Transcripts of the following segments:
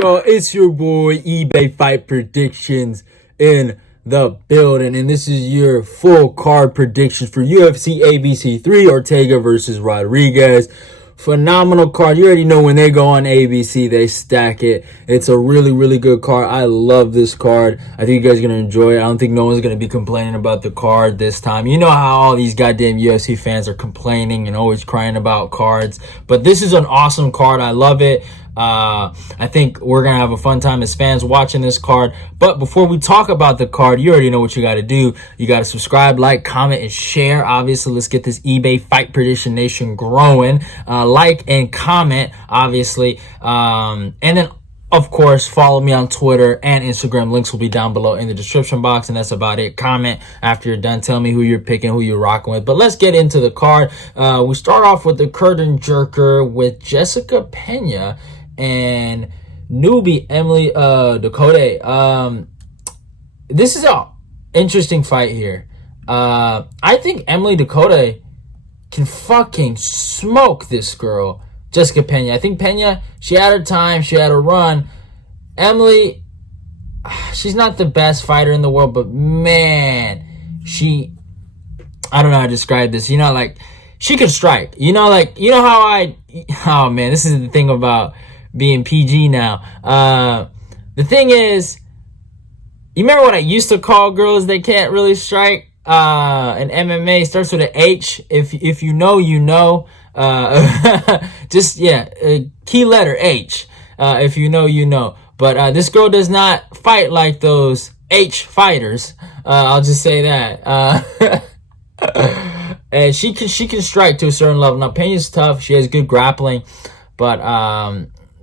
Yo, it's your boy eBay Fight Predictions in the building, and this is your full card predictions for UFC ABC 3, Ortega versus Rodriguez. Phenomenal card. You already know when they go on ABC, they stack it. It's a really, really good card. I love this card. I think you guys are going to enjoy it. I don't think no one's going to be complaining about the card this time. You know how all these goddamn UFC fans are complaining and always crying about cards. But this is an awesome card. I love it. I think we're going to have a fun time as fans watching this card. But before we talk about the card, you already know what you got to do. You got to subscribe, like, comment, and share. Obviously, let's get this eBay Fight Prediction Nation growing. Like and comment, obviously. And then, of course, follow me on Twitter and Instagram. Links will be down below in the description box. And that's about it. Comment after you're done. Tell me who you're picking, who you're rocking with. But let's get into the card. We start off with the curtain jerker with Jessica Penne and newbie Emily Ducote. This is an interesting fight here. I think Emily Ducote can fucking smoke this girl, Jessica Penne. I think Penne, she had her time, she had her run. Emily, she's not the best fighter in the world, but man, I don't know how to describe this. You know, like, she can strike. You know, like, you know how oh man, this is the thing about being PG now. The thing is, you remember what I used to call girls that can't really strike? And MMA starts with an H. If you know, you know. Just, yeah, key letter H. If you know, you know. But this girl does not fight like those H fighters. I'll just say that. And she can strike to a certain level. Now, Penne's tough. She has good grappling. But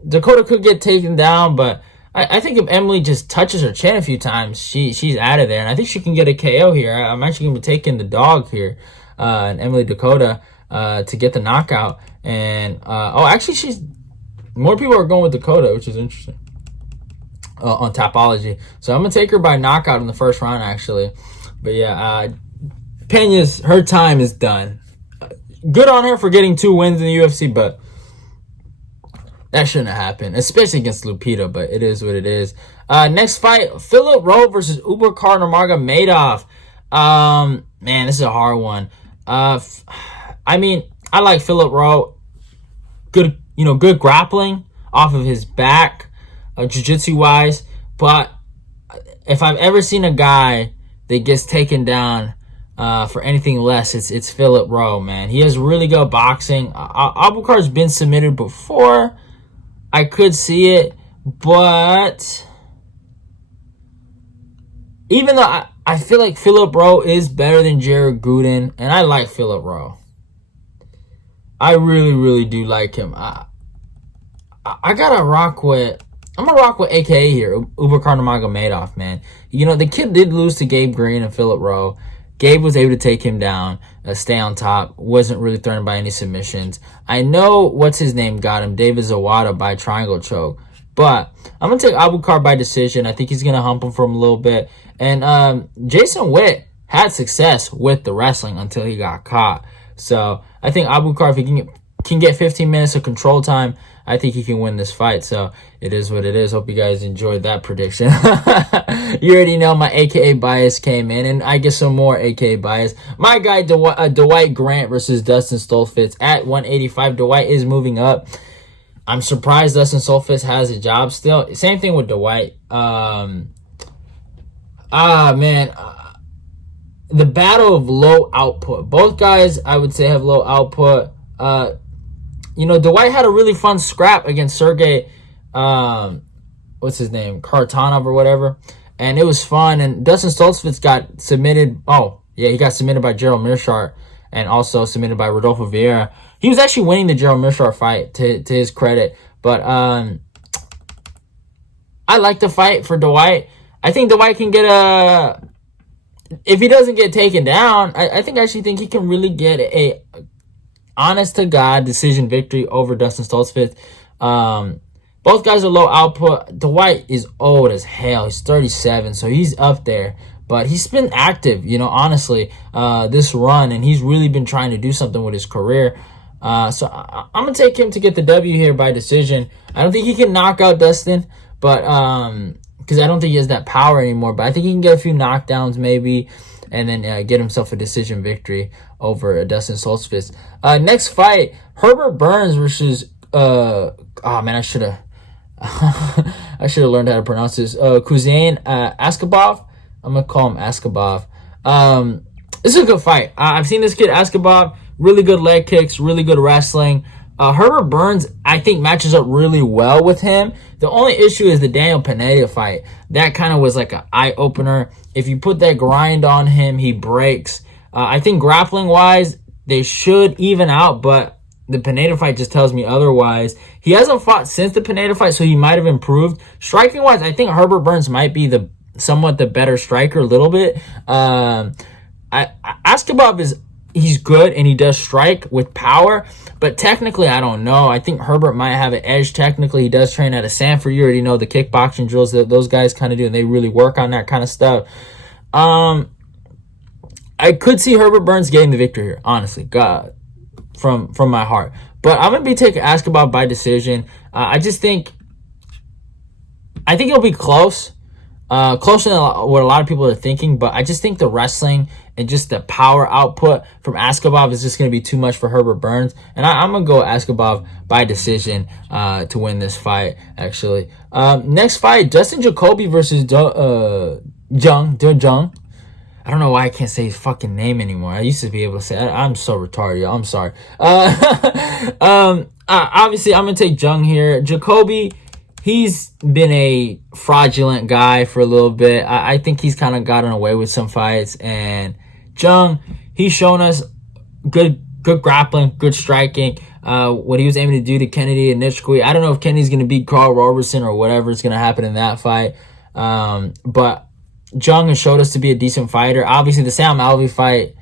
Ducote could get taken down, but I think if Emily just touches her chin a few times, she's out of there. And I think she can get a KO here. I'm actually going to be taking the dog here, and Emily Ducote, to get the knockout. And, actually, more people are going with Ducote, which is interesting, on Tapology. So I'm going to take her by knockout in the first round, actually. But yeah, her time is done. Good on her for getting 2 wins in the UFC, but that shouldn't have happened, especially against Lupita, but it is what it is. Next fight, Philip Rowe versus Ubakar Nurmagomedov. Man, this is a hard one. I mean, I like Philip Rowe. Good, good grappling off of his back, jiu-jitsu wise. But if I've ever seen a guy that gets taken down for anything less, it's Philip Rowe, man. He has really good boxing. Abubakar's been submitted before. I could see it, but even though I feel like Philip Rowe is better than Jared Jourdain, and I like Philip Rowe. I really, really do like him. I'm gonna rock with AKA here, Ubakar Nurmagomedov, man. You know, the kid did lose to Gabe Green and Philip Rowe. Gabe was able to take him down, stay on top, wasn't really threatened by any submissions. I know what's his name got him, David Zawada, by triangle choke. But I'm going to take Abubakar by decision. I think he's going to hump him for him a little bit. And Jason Witt had success with the wrestling until he got caught. So I think Abubakar, if he can get 15 minutes of control time, I think he can win this fight. So it is what it is. Hope you guys enjoyed that prediction. You already know my AKA bias came in, and I get some more AKA bias. My guy, Dwight Grant versus Dustin Stoltzfus at 185. Dwight is moving up. I'm surprised Dustin Stoltzfus has a job still. Same thing with Dwight. Man. The battle of low output. Both guys, I would say, have low output. Dwight had a really fun scrap against Sergey, what's his name, Kartanov or whatever, and it was fun. And Dustin Stoltzfus got submitted. Oh, yeah, he got submitted by Gerald Meerschaert and also submitted by Rodolfo Vieira. He was actually winning the Gerald Meerschaert fight, to his credit. But I like the fight for Dwight. I think Dwight can get if he doesn't get taken down, I actually think he can really get a honest-to-God decision victory over Dustin Stoltzfus. Both guys are low output. Dwight is old as hell. He's 37, so he's up there. But he's been active, honestly, this run, and he's really been trying to do something with his career. So I'm going to take him to get the W here by decision. I don't think he can knock out Dustin, but because I don't think he has that power anymore. But I think he can get a few knockdowns maybe, and then get himself a decision victory over Dustin Stoltzfus. Next fight, Herbert Burns versus I should have I should have learned how to pronounce this. Khusein Askhabov. I'm gonna call him Askhabov. This is a good fight. I've seen this kid Askhabov, really good leg kicks, really good wrestling. Herbert Burns, I think, matches up really well with him. The only issue is the Daniel Penne fight. That kind of was like an eye-opener. If you put that grind on him, he breaks. I think grappling-wise, they should even out, but the Pineda fight just tells me otherwise. He hasn't fought since the Pineda fight, so he might have improved. Striking-wise, I think Herbert Burns might be somewhat the better striker a little bit. Askhabov he's good and he does strike with power, but technically I don't know. I think Herbert might have an edge technically. He does train at a Sanford. You already know the kickboxing drills that those guys kind of do, and they really work on that kind of stuff. I could see Herbert Burns getting the victory here, honestly, God, from my heart. But I'm gonna be taking Askhabov by decision. I think it'll be close. Closer than what a lot of people are thinking, but I just think the wrestling and just the power output from Askhabov is just going to be too much for Herbert Burns. And I'm going to go Askhabov by decision to win this fight, actually. Next fight, Dustin Jacoby versus Jung. I don't know why I can't say his fucking name anymore. I used to be able to say it. I'm so retarded, y'all. I'm sorry. Obviously, I'm going to take Jung here. Jacoby, he's been a fraudulent guy for a little bit. I think he's kind of gotten away with some fights. And Jung, he's shown us good grappling, good striking. What he was aiming to do to Kennedy and Nishikui. I don't know if Kennedy's going to beat Carl Robertson or whatever is going to happen in that fight. But Jung has showed us to be a decent fighter. Obviously, the Sam Alvey fight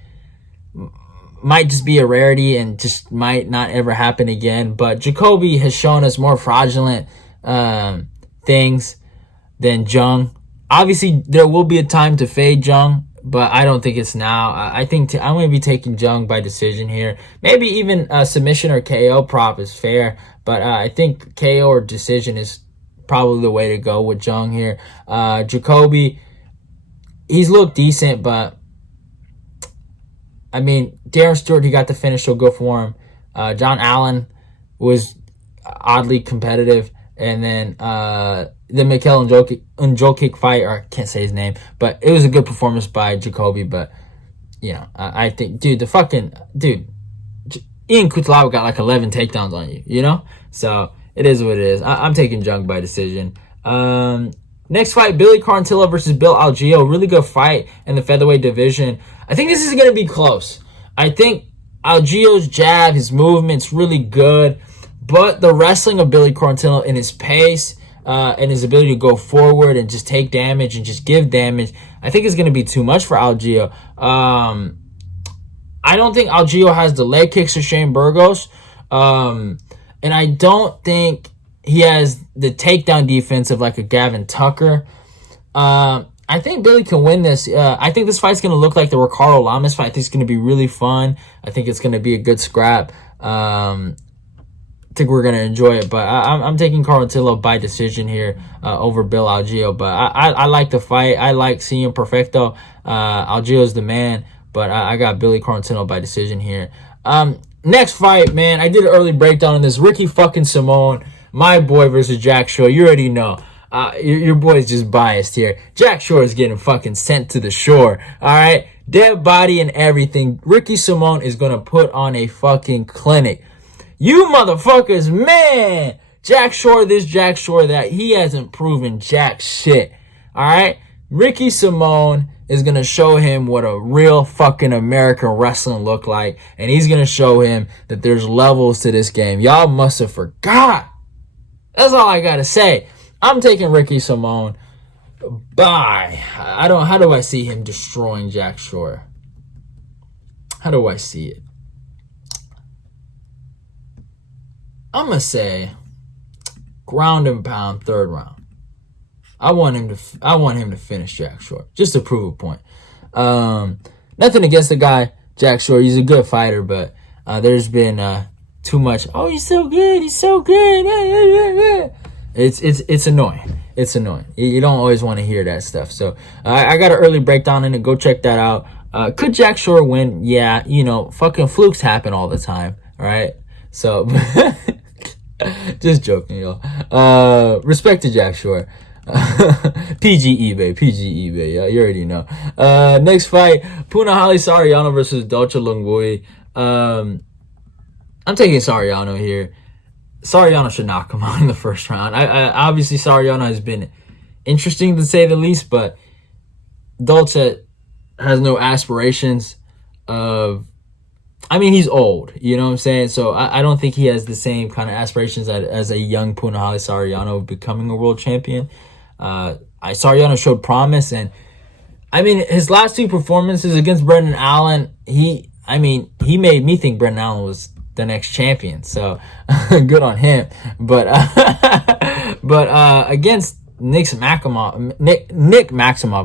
might just be a rarity and just might not ever happen again. But Jacoby has shown us more fraudulent things than Jung. Obviously, there will be a time to fade Jung, but I don't think it's now. I think I'm going to be taking Jung by decision here. Maybe even a submission or KO prop is fair, but I think KO or decision is probably the way to go with Jung here. Jacoby, he's looked decent, but I mean, Darren Stewart, he got the finish, so go for him. John Allen was oddly competitive. And then the Mikel Njokic fight, or I can't say his name, but it was a good performance by Jacoby. But, you know, I think, Ian Kutlava got like 11 takedowns on you, you know? So it is what it is. I'm taking Jung by decision. Next fight, Billy Quarantillo versus Bill Algeo. Really good fight in the featherweight division. I think this is going to be close. I think Algeo's jab, his movement's really good. But the wrestling of Billy Quarantillo and his pace and his ability to go forward and just take damage and just give damage, I think is going to be too much for Algeo. I don't think Algeo has the leg kicks of Shane Burgos. And I don't think he has the takedown defense of like a Gavin Tucker. I think Billy can win this. I think this fight's going to look like the Ricardo Lamas fight. I think it's going to be really fun. I think it's going to be a good scrap. I think we're going to enjoy it, but I'm taking Quarantillo by decision here over Bill Algeo. But I like the fight. I like seeing Perfecto. Algeo's the man, but I got Billy Quarantillo by decision here. Next fight, man, I did an early breakdown on this. Ricky fucking Simón, my boy versus Jack Shore. You already know. Your boy's just biased here. Jack Shore is getting fucking sent to the shore, all right? Dead body and everything. Ricky Simón is going to put on a fucking clinic. You motherfuckers, man! Jack Shore this, Jack Shore that. He hasn't proven jack shit. Alright? Ricky Simón is going to show him what a real fucking American wrestling look like. And he's going to show him that there's levels to this game. Y'all must have forgot. That's all I got to say. I'm taking Ricky Simón. Bye. How do I see him destroying Jack Shore? How do I see it? I'm going to say ground and pound, third round. I want him to finish Jack Shore, just to prove a point. Nothing against the guy, Jack Shore. He's a good fighter, but there's been too much, oh, he's so good, he's so good. It's annoying. it's annoying. You don't always want to hear that stuff. So I got an early breakdown in it. Go check that out. Could Jack Shore win? Yeah, you know, fucking flukes happen all the time, right? So, just joking, yo. Respect to Jack Shore. PG eBay, yeah, you already know. Next fight, Punahele Sariano versus Dolce Lungui. I'm taking Soriano here. Soriano should knock him out in the first round. I obviously Soriano has been interesting to say the least, but Dolce has no aspirations of. I mean, he's old, you know what I'm saying? So I don't think he has the same kind of aspirations as a young Punahele Sariano of becoming a world champion. Soriano showed promise, and I mean, his last two performances against Brendan Allen, he made me think Brendan Allen was the next champion. So good on him. But against Nick Maximov,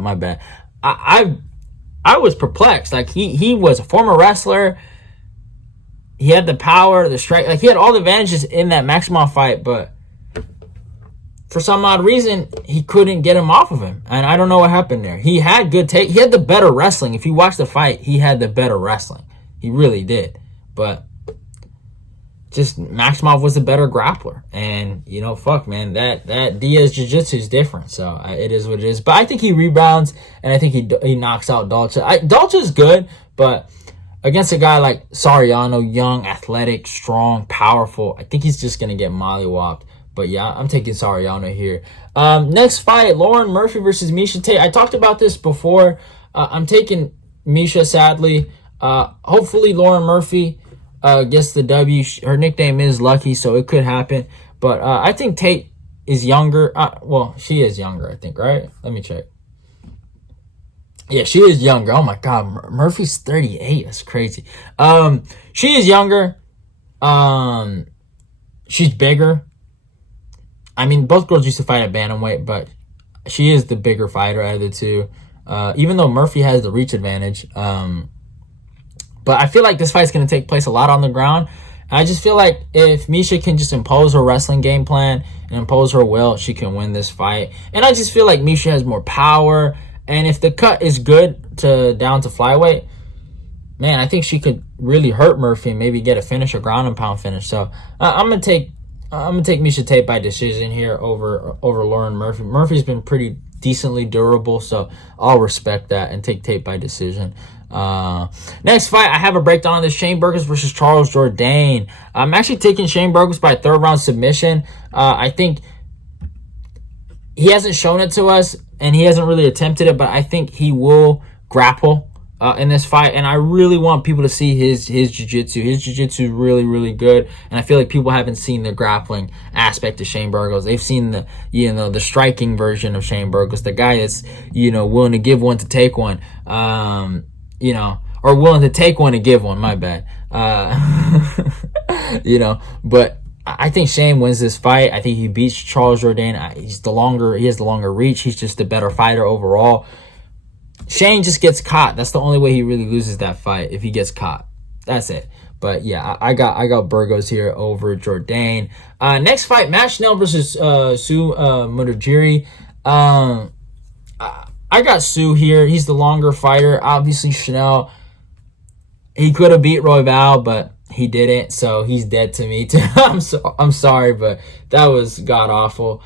my bad. I was perplexed. Like he was a former wrestler. He had the power, the strength. Like he had all the advantages in that Maximov fight, but for some odd reason, he couldn't get him off of him. And I don't know what happened there. He had good take. He had the better wrestling. If you watch the fight, he had the better wrestling. He really did. But just Maximov was the better grappler. And, you know, fuck, man, that Diaz Jiu-Jitsu is different. So it is what it is. But I think he rebounds, and I think he knocks out Dolce. Dolce's good, but against a guy like Soriano, young, athletic, strong, powerful, I think he's just going to get mollywopped. But yeah, I'm taking Soriano here. Next fight, Lauren Murphy versus Miesha Tate. I talked about this before. I'm taking Miesha, sadly. Hopefully Lauren Murphy gets the W. Her nickname is Lucky, so it could happen. But I think Tate is younger. Well, she is younger, I think, right? Let me check. Yeah, she is younger. Oh my God, Murphy's 38. That's crazy. She is younger. She's bigger. I mean, both girls used to fight at bantamweight, but she is the bigger fighter out of the two. Even though Murphy has the reach advantage. But I feel like this fight's going to take place a lot on the ground. I just feel like if Miesha can just impose her wrestling game plan and impose her will, she can win this fight. And I just feel like Miesha has more power. And if the cut is good down to flyweight, man, I think she could really hurt Murphy and maybe get a finish, a ground and pound finish. So I'm gonna take Miesha Tate by decision here over Lauren Murphy. Murphy's been pretty decently durable, so I'll respect that and take Tate by decision. Next fight, I have a breakdown on this: Shane Burgos versus Charles Jourdain. I'm actually taking Shane Burgos by third round submission. I think he hasn't shown it to us, and he hasn't really attempted it, but I think he will grapple in this fight, and I really want people to see his jiu-jitsu. His jiu-jitsu is really, really good, and I feel like people haven't seen the grappling aspect of Shane Burgos. They've seen the striking version of Shane Burgos, the guy that's, willing to give one to take one, or willing to take one to give one, my bad. But I think Shane wins this fight. I think he beats Charles Jourdain. He has the longer reach. He's just a better fighter overall. Shane just gets caught. That's the only way he really loses that fight, if he gets caught. That's it. But yeah, I got Burgos here over Jourdain. Next fight, Matt Schnell versus Sumudaerji. I got Sue here. He's the longer fighter. Obviously, Schnell, he could have beat Royval, but he didn't, so he's dead to me too. I'm sorry, but that was god awful.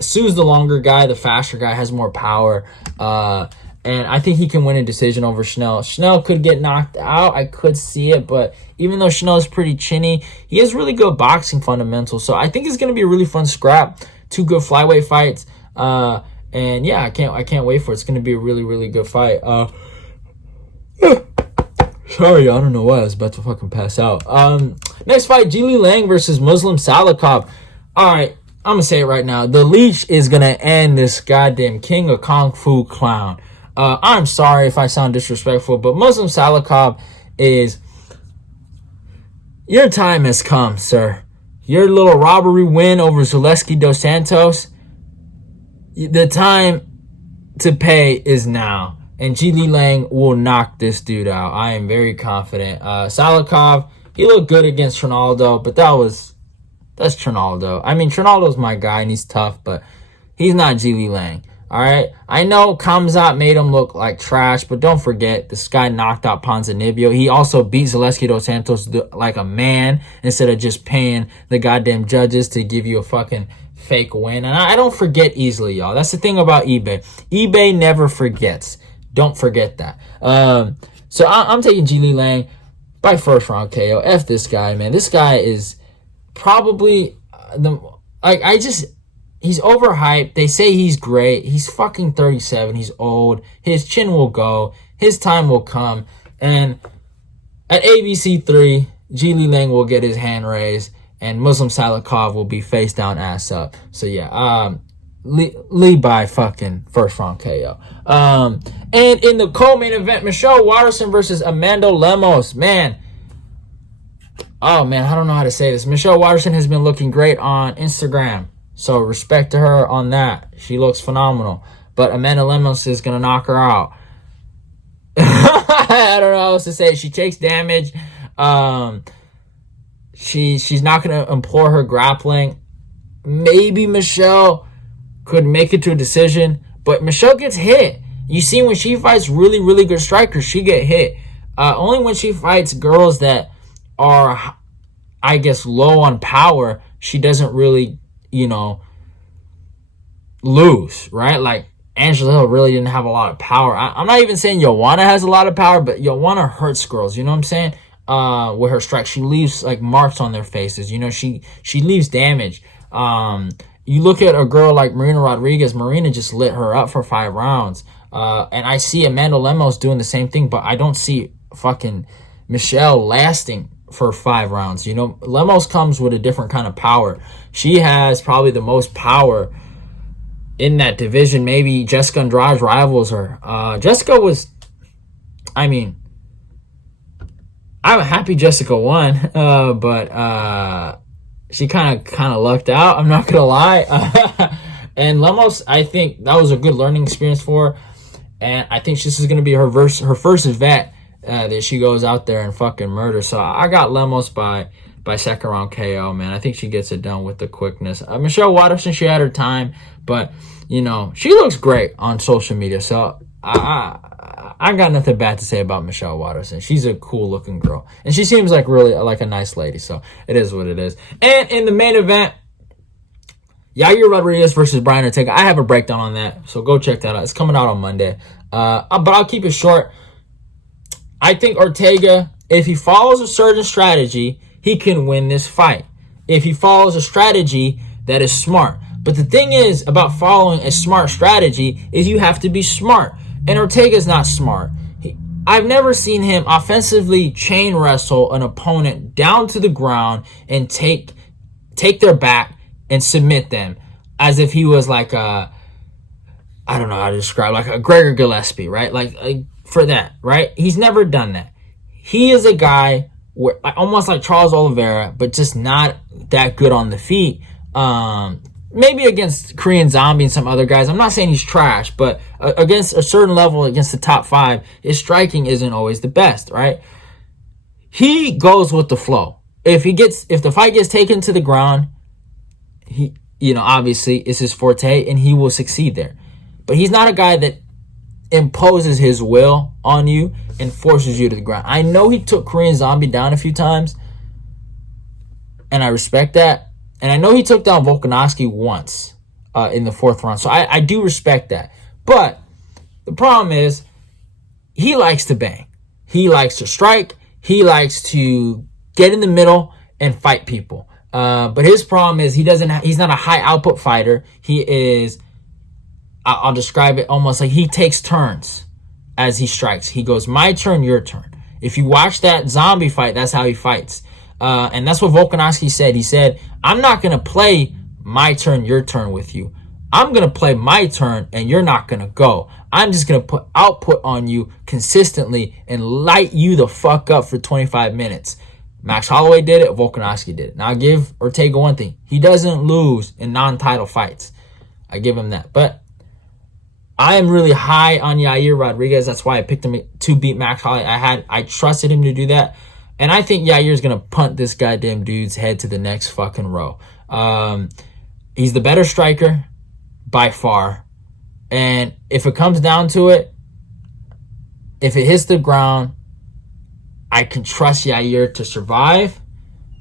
Sue's the longer guy, the faster guy, has more power, and I think he can win a decision over Schnell. Schnell could get knocked out. I could see it, but even though Schnell is pretty chinny, he has really good boxing fundamentals. So I think it's going to be a really fun scrap. Two good flyweight fights, and yeah, I can't wait for it. It's going to be a really, really good fight. Sorry, I don't know why I was about to fucking pass out. Next fight, Jingliang versus Muslim Salikhov. All right, I'm gonna say it right now. The leech is gonna end this goddamn king of kung fu clown. I'm sorry if I sound disrespectful, but Muslim Salikhov is. Your time has come, sir. Your little robbery win over Zaleski dos Santos. The time to pay is now. And Jingliang will knock this dude out. I am very confident. Salikhov, he looked good against Trinaldo, but that's Trinaldo. I mean, Trinaldo's my guy, and he's tough, but He's not Jingliang. All right. I know Khamzat made him look like trash, but don't forget this guy knocked out Ponzinibbio. He also beat Zaleski dos Santos like a man instead of just paying the goddamn judges to give you a fucking fake win. And I don't forget easily, y'all. That's the thing about eBay. eBay never forgets. Don't forget that. So I'm taking Jingliang by first round KO. F this guy, man. This guy is probably he's overhyped. They say he's great. He's fucking 37. He's old. His chin will go. His time will come. And at ABC 3, Jingliang will get his hand raised, and Muslim Salikhov will be face down, ass up. So yeah, lead by fucking first round KO. And in the co-main event, Miesha Waterson versus Amanda Lemos. Man. Oh man, I don't know how to say this. Miesha Waterson has been looking great on Instagram. So respect to her on that. She looks phenomenal. But Amanda Lemos is going to knock her out. I don't know how else to say. She takes damage. She's not going to employ her grappling. Maybe Miesha could make it to a decision. But Miesha gets hit. You see, when she fights really, really good strikers, she get hit. Only when she fights girls that are, I guess, low on power, she doesn't really, lose, right? Like, Angela Hill really didn't have a lot of power. I'm not even saying Joanna has a lot of power, but Joanna hurts girls, you know what I'm saying? With her strike, she leaves, like, marks on their faces. She leaves damage. You look at a girl like Marina Rodriguez. Marina just lit her up for 5 rounds. And I see Amanda Lemos doing the same thing, but I don't see fucking Miesha lasting for 5 rounds. Lemos comes with a different kind of power. She has probably the most power in that division. Maybe Jessica Andrade rivals her. Jessica was, I'm happy Jessica won, but she kind of lucked out. I'm not gonna lie. And Lemos, I think that was a good learning experience for her, and I think this is gonna be her first event that she goes out there and fucking murders. So I got Lemos by second round KO, man. I think she gets it done with the quickness. Miesha Waterson, she had her time, but she looks great on social media. So I got nothing bad to say about Miesha Waterson. She's a cool looking girl, and she seems like really like a nice lady. So it is what it is. And in the main event, Yair Rodriguez versus Brian Ortega. I have a breakdown on that, so go check that out. It's coming out on Monday. But I'll keep it short. I think Ortega, if he follows a certain strategy, he can win this fight. If he follows a strategy that is smart. But the thing is about following a smart strategy is you have to be smart. And Ortega's not smart. I've never seen him offensively chain wrestle an opponent down to the ground and take their back and submit them as if he was like I don't know how to describe, like a Gregor Gillespie, right? Like for that, right? He's never done that. He is a guy where almost like Charles Oliveira, but just not that good on the feet. Maybe against Korean Zombie and some other guys. I'm not saying he's trash, but against a certain level, against the top 5, his striking isn't always the best, right? He goes with the flow. If the fight gets taken to the ground, he, obviously it's his forte and he will succeed there. But he's not a guy that imposes his will on you and forces you to the ground. I know he took Korean Zombie down a few times, and I respect that. And I know he took down Volkanovski once in the 4th round. So I do respect that. But the problem is he likes to bang. He likes to strike. He likes to get in the middle and fight people. But his problem is he's not a high output fighter. He is, I'll describe it almost like he takes turns as he strikes. He goes, my turn, your turn. If you watch that Zombie fight, that's how he fights. And that's what Volkanovski said. He said, I'm not going to play my turn, your turn with you. I'm going to play my turn and you're not going to go. I'm just going to put output on you consistently and light you the fuck up for 25 minutes. Max Holloway did it. Volkanovski did it. Now I give Ortega one thing. He doesn't lose in non-title fights. I give him that. But I am really high on Yair Rodriguez. That's why I picked him to beat Max Holloway. I trusted him to do that. And I think Yair's going to punt this goddamn dude's head to the next fucking row. He's the better striker, by far. And if it comes down to it, if it hits the ground, I can trust Yair to survive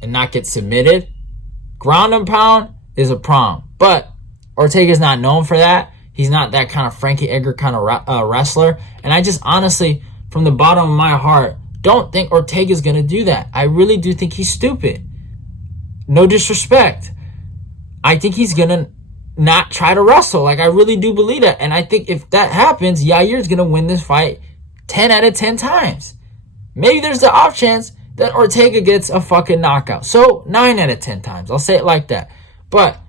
and not get submitted. Ground and pound is a problem. But Ortega's not known for that. He's not that kind of Frankie Edgar kind of wrestler. And I just honestly, from the bottom of my heart, don't think Ortega's going to do that. I really do think he's stupid. No disrespect. I think he's going to not try to wrestle. Like, I really do believe that. And I think if that happens, Yair's going to win this fight 10 out of 10 times. Maybe there's the off chance that Ortega gets a fucking knockout. So, 9 out of 10 times. I'll say it like that. But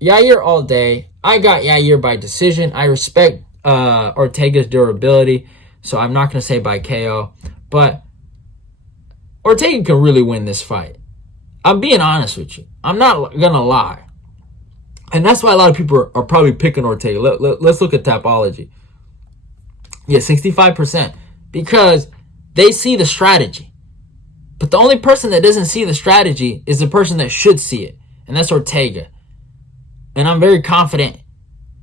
Yair all day. I got Yair by decision. I respect Ortega's durability. So, I'm not going to say by KO. But Ortega can really win this fight. I'm being honest with you. I'm not going to lie. And that's why a lot of people are probably picking Ortega. Let's look at Tapology. Yeah, 65%. Because they see the strategy. But the only person that doesn't see the strategy is the person that should see it. And that's Ortega. And I'm very confident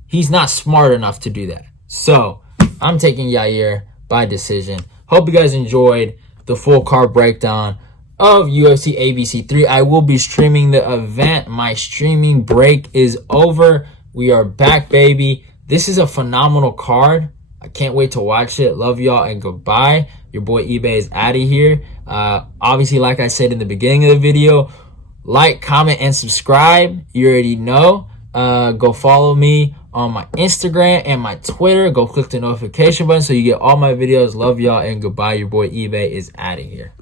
he's not smart enough to do that. So, I'm taking Yair by decision. Hope you guys enjoyed the full card breakdown of UFC ABC 3. I will be streaming the event. My streaming break is over. We are back, baby. This is a phenomenal card. I can't wait to watch it. Love y'all and goodbye. Your boy eBay is out of here. Obviously, like I said in the beginning of the video, like, comment, and subscribe. You already know. Go follow me on my Instagram and my Twitter. Go click the notification button so you get all my videos. Love y'all and goodbye. Your boy eBay is out of here.